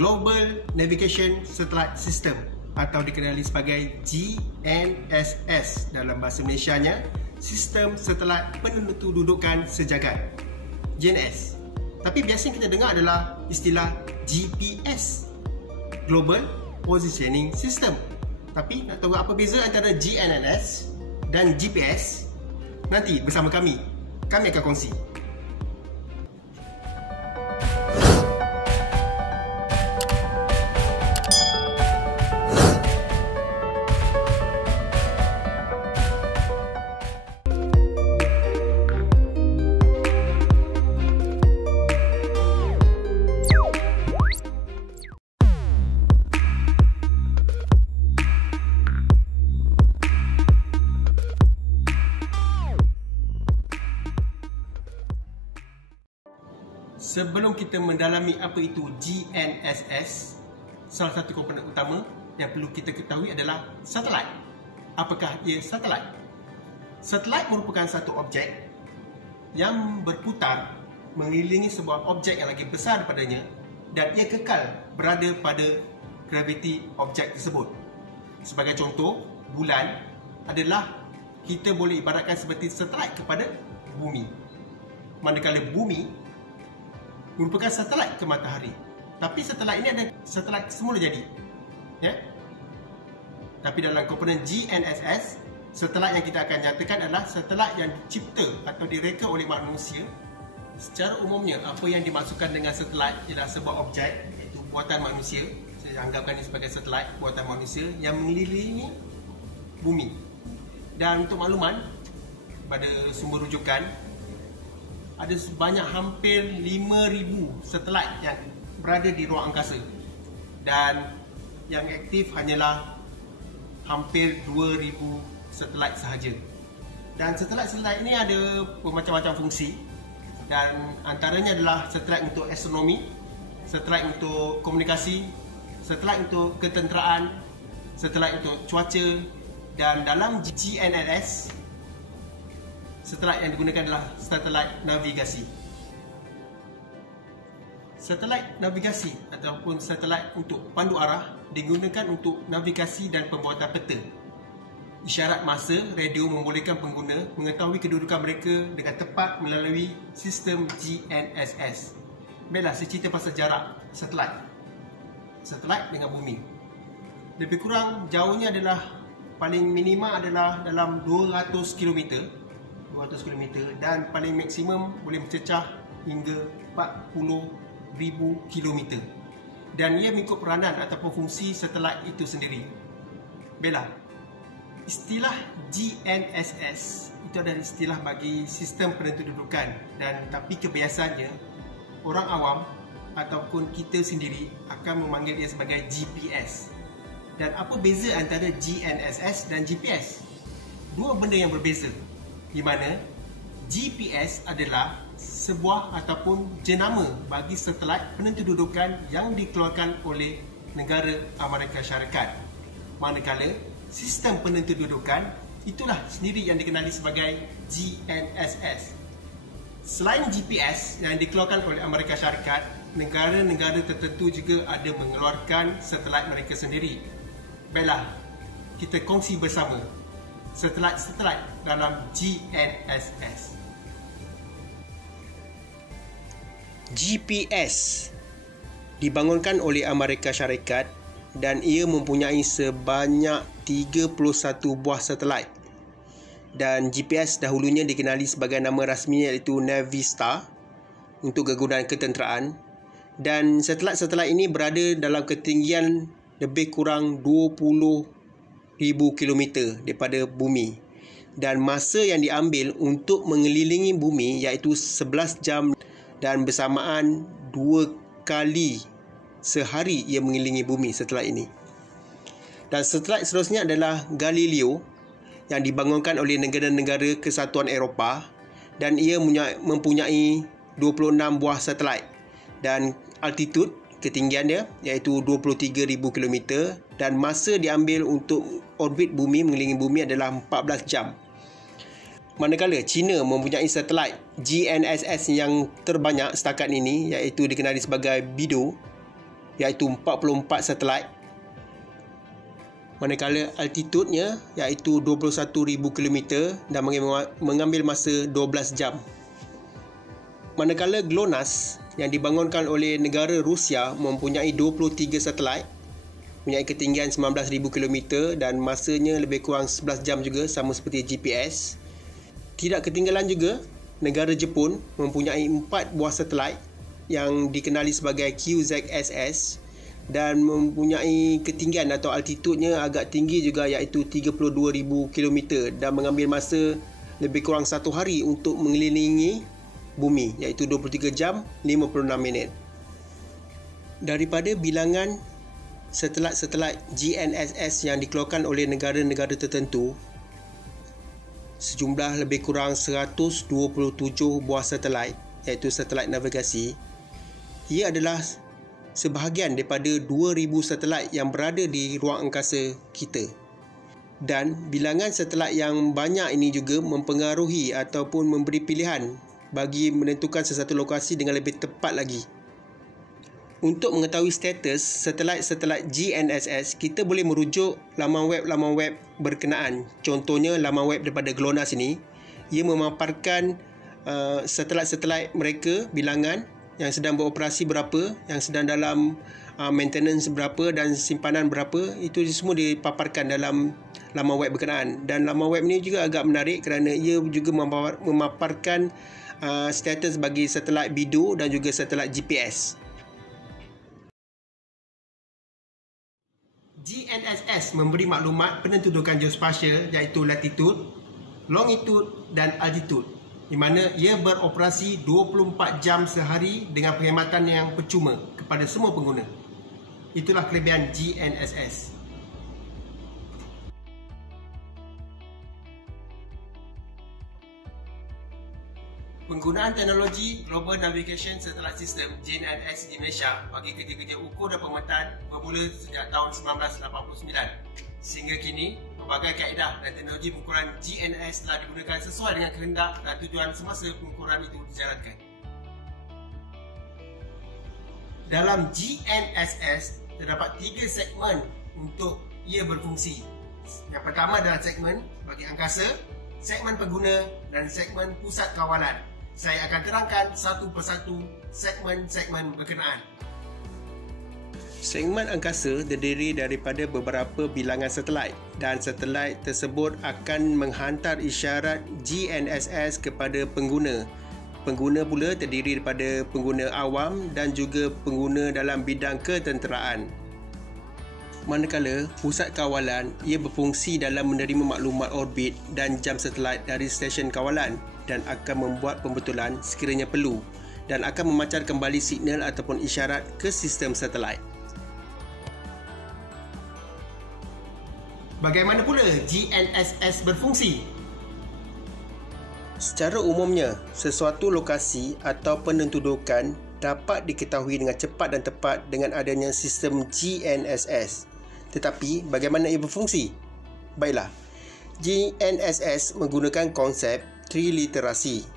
Global Navigation Satellite System atau dikenali sebagai GNSS dalam bahasa Malaysianya, Sistem Satelit Penentu Dudukan Sejagat, GNSS. Tapi biasa kita dengar adalah istilah GPS, Global Positioning System. Tapi nak tahu apa beza antara GNSS dan GPS? Nanti bersama kami akan kongsi. Sebelum kita mendalami apa itu GNSS, salah satu komponen utama yang perlu kita ketahui adalah satelit. Apakah ia satelit? Satelit merupakan satu objek yang berputar mengelilingi sebuah objek yang lagi besar daripadanya dan ia kekal berada pada graviti objek tersebut. Sebagai contoh, bulan adalah kita boleh ibaratkan seperti satelit kepada bumi. Manakala bumi merupakan satelit ke matahari. Tapi satelit ini ada satelit semula jadi. Ya? Tapi dalam komponen GNSS, satelit yang kita akan nyatakan adalah satelit yang dicipta atau direka oleh manusia. Secara umumnya, apa yang dimaksudkan dengan satelit ialah sebuah objek, iaitu buatan manusia. Saya anggapkan ini sebagai satelit buatan manusia yang mengelilingi bumi. Dan untuk makluman, pada sumber rujukan, ada sebanyak hampir 5,000 satelit yang berada di ruang angkasa dan yang aktif hanyalah hampir 2,000 satelit sahaja. Dan satelit-satelit ini ada bermacam-macam fungsi dan antaranya adalah satelit untuk astronomi, satelit untuk komunikasi, satelit untuk ketenteraan, satelit untuk cuaca, dan dalam GNSS satelit yang digunakan adalah satelit navigasi. Satelit navigasi ataupun satelit untuk pandu arah digunakan untuk navigasi dan pembuatan peta. Isyarat masa radio membolehkan pengguna mengetahui kedudukan mereka dengan tepat melalui sistem GNSS. Baiklah, saya cerita pasal jarak satelit. Satelit dengan bumi. Lebih kurang jauhnya adalah paling minima adalah dalam 200 km dan paling maksimum boleh mencecah hingga 40,000 km. Dan ia mengikut peranan ataupun fungsi satelit itu sendiri. Baiklah, istilah GNSS itu adalah istilah bagi sistem penentu dudukan dan tapi kebiasaannya orang awam ataupun kita sendiri akan memanggil dia sebagai GPS. Dan apa beza antara GNSS dan GPS? Dua benda yang berbeza, di mana GPS adalah sebuah ataupun jenama bagi satelit penentu dudukan yang dikeluarkan oleh negara Amerika Syarikat. Manakala sistem penentu dudukan itulah sendiri yang dikenali sebagai GNSS. Selain GPS yang dikeluarkan oleh Amerika Syarikat, negara-negara tertentu juga ada mengeluarkan satelit mereka sendiri. Baiklah, kita kongsi bersama satelit-satelit dalam GNSS. GPS dibangunkan oleh Amerika Syarikat dan ia mempunyai sebanyak 31 buah satelit. Dan GPS dahulunya dikenali sebagai nama rasminya iaitu Navistar untuk kegunaan ketenteraan. Dan satelit-satelit ini berada dalam ketinggian lebih kurang 20,000 kilometer daripada bumi. Dan masa yang diambil untuk mengelilingi bumi iaitu 11 jam dan bersamaan 2 kali sehari ia mengelilingi bumi satelit ini. Dan satelit seterusnya adalah Galileo yang dibangunkan oleh negara-negara Kesatuan Eropah dan ia mempunyai 26 buah satelit dan altitude ketinggian dia iaitu 23,000 km dan masa diambil untuk orbit bumi mengelilingi bumi adalah 14 jam. Manakala China mempunyai satelit GNSS yang terbanyak setakat ini iaitu dikenali sebagai Beidou iaitu 44 satelit. Manakala altitudenya iaitu 21,000 km dan mengambil masa 12 jam. Manakala GLONASS yang dibangunkan oleh negara Rusia mempunyai 23 satelit, mempunyai ketinggian 19,000 km dan masanya lebih kurang 11 jam juga, sama seperti GPS. Tidak ketinggalan juga, negara Jepun mempunyai 4 buah satelit yang dikenali sebagai QZSS dan mempunyai ketinggian atau altitudenya agak tinggi juga, iaitu 32,000 km dan mengambil masa lebih kurang 1 hari untuk mengelilingi bumi, iaitu 23 jam 56 minit. Daripada bilangan satelit-satelit GNSS yang dikeluarkan oleh negara-negara tertentu, sejumlah lebih kurang 127 buah satelit, iaitu satelit navigasi. Ia adalah sebahagian daripada 2,000 satelit yang berada di ruang angkasa kita. Dan bilangan satelit yang banyak ini juga mempengaruhi ataupun memberi pilihan bagi menentukan sesuatu lokasi dengan lebih tepat lagi. Untuk mengetahui status satelit-satelit GNSS, kita boleh merujuk laman web berkenaan. Contohnya laman web daripada GLONASS ini, ia memaparkan satelit-satelit mereka, bilangan yang sedang beroperasi berapa, yang sedang dalam maintenance berapa dan simpanan berapa. Itu semua dipaparkan dalam laman web berkenaan. Dan laman web ini juga agak menarik kerana ia juga memaparkan status bagi satelit BeiDou dan juga satelit GPS. GNSS memberi maklumat penentudukan geospasial iaitu latitude, longitude dan altitude, di mana ia beroperasi 24 jam sehari dengan perkhidmatan yang percuma kepada semua pengguna. Itulah kelebihan GNSS. Penggunaan teknologi Global Navigation Satellite System GNSS di Malaysia bagi kerja-kerja ukur dan pemetaan bermula sejak tahun 1989. Sehingga kini, pelbagai kaedah dan teknologi pengukuran GNSS telah digunakan sesuai dengan kehendak dan tujuan semasa pengukuran itu dijalankan. Dalam GNSS, terdapat 3 segmen untuk ia berfungsi. Yang pertama adalah segmen bagi angkasa, segmen pengguna dan segmen pusat kawalan. Saya akan terangkan satu persatu segmen-segmen berkenaan. Segmen angkasa terdiri daripada beberapa bilangan satelit dan satelit tersebut akan menghantar isyarat GNSS kepada pengguna. Pengguna pula terdiri daripada pengguna awam dan juga pengguna dalam bidang ketenteraan. Manakala pusat kawalan, ia berfungsi dalam menerima maklumat orbit dan jam satelit dari stesen kawalan dan akan membuat pembetulan sekiranya perlu dan akan memancar kembali signal ataupun isyarat ke sistem satelit. Bagaimana pula GNSS berfungsi? Secara umumnya, sesuatu lokasi atau penentudukan dapat diketahui dengan cepat dan tepat dengan adanya sistem GNSS. Tetapi, bagaimana ia berfungsi? Baiklah, GNSS menggunakan konsep triliterasi.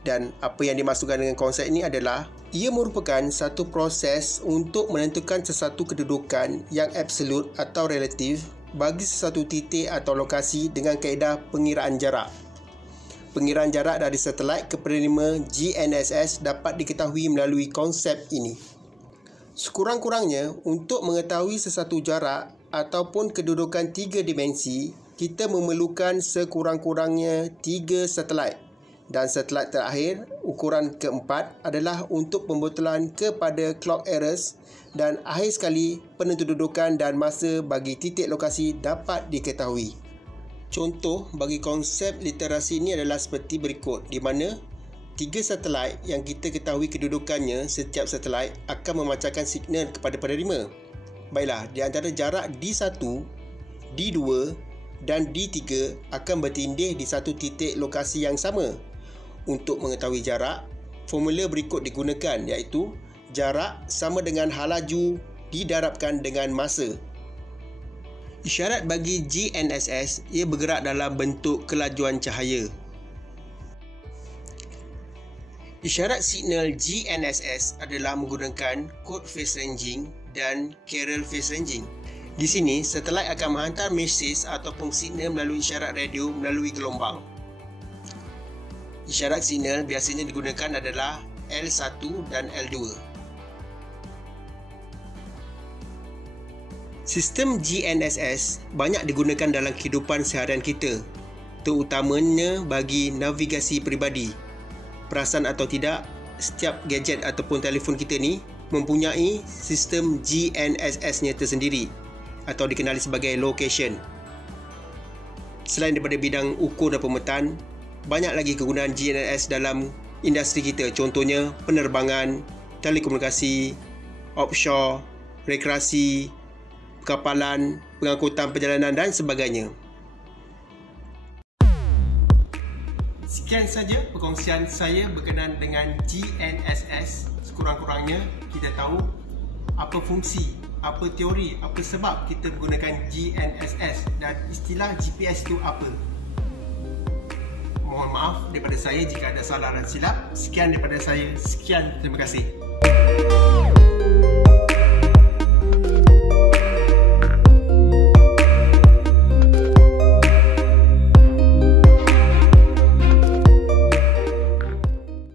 Dan apa yang dimaksudkan dengan konsep ini adalah ia merupakan satu proses untuk menentukan sesuatu kedudukan yang absolut atau relatif bagi sesuatu titik atau lokasi dengan kaedah pengiraan jarak. Pengiraan jarak dari satelit ke penerima GNSS dapat diketahui melalui konsep ini. Sekurang-kurangnya, untuk mengetahui sesuatu jarak ataupun kedudukan 3 dimensi, kita memerlukan sekurang-kurangnya 3 satelit. Dan satelit terakhir, ukuran keempat, adalah untuk pembetulan kepada clock errors dan akhir sekali penentu kedudukan dan masa bagi titik lokasi dapat diketahui. Contoh bagi konsep literasi ini adalah seperti berikut, di mana 3 satelit yang kita ketahui kedudukannya, setiap satelit akan memancarkan signal kepada penerima. Baiklah, di antara jarak D1, D2 dan D3 akan bertindih di satu titik lokasi yang sama. Untuk mengetahui jarak, formula berikut digunakan, iaitu jarak sama dengan halaju didarabkan dengan masa. Isyarat bagi GNSS, ia bergerak dalam bentuk kelajuan cahaya. Isyarat signal GNSS adalah menggunakan kod phase ranging dan carrier phase ranging. Di sini, satelit akan menghantar mesej ataupun signal melalui isyarat radio melalui gelombang. Isyarat signal biasanya digunakan adalah L1 dan L2. Sistem GNSS banyak digunakan dalam kehidupan seharian kita, terutamanya bagi navigasi peribadi. Perasan atau tidak, setiap gadget ataupun telefon kita ni mempunyai sistem GNSS-nya tersendiri atau dikenali sebagai location. Selain daripada bidang ukur dan pemetaan, banyak lagi kegunaan GNSS dalam industri kita, contohnya penerbangan, telekomunikasi, offshore, rekreasi, kapal, pengangkutan perjalanan dan sebagainya. Sekian saja perkongsian saya berkenaan dengan GNSS. Sekurang-kurangnya kita tahu apa fungsi, apa teori, apa sebab kita menggunakan GNSS dan istilah GPS itu apa. Mohon maaf daripada saya jika ada salah dan silap. Sekian daripada saya. Sekian, terima kasih.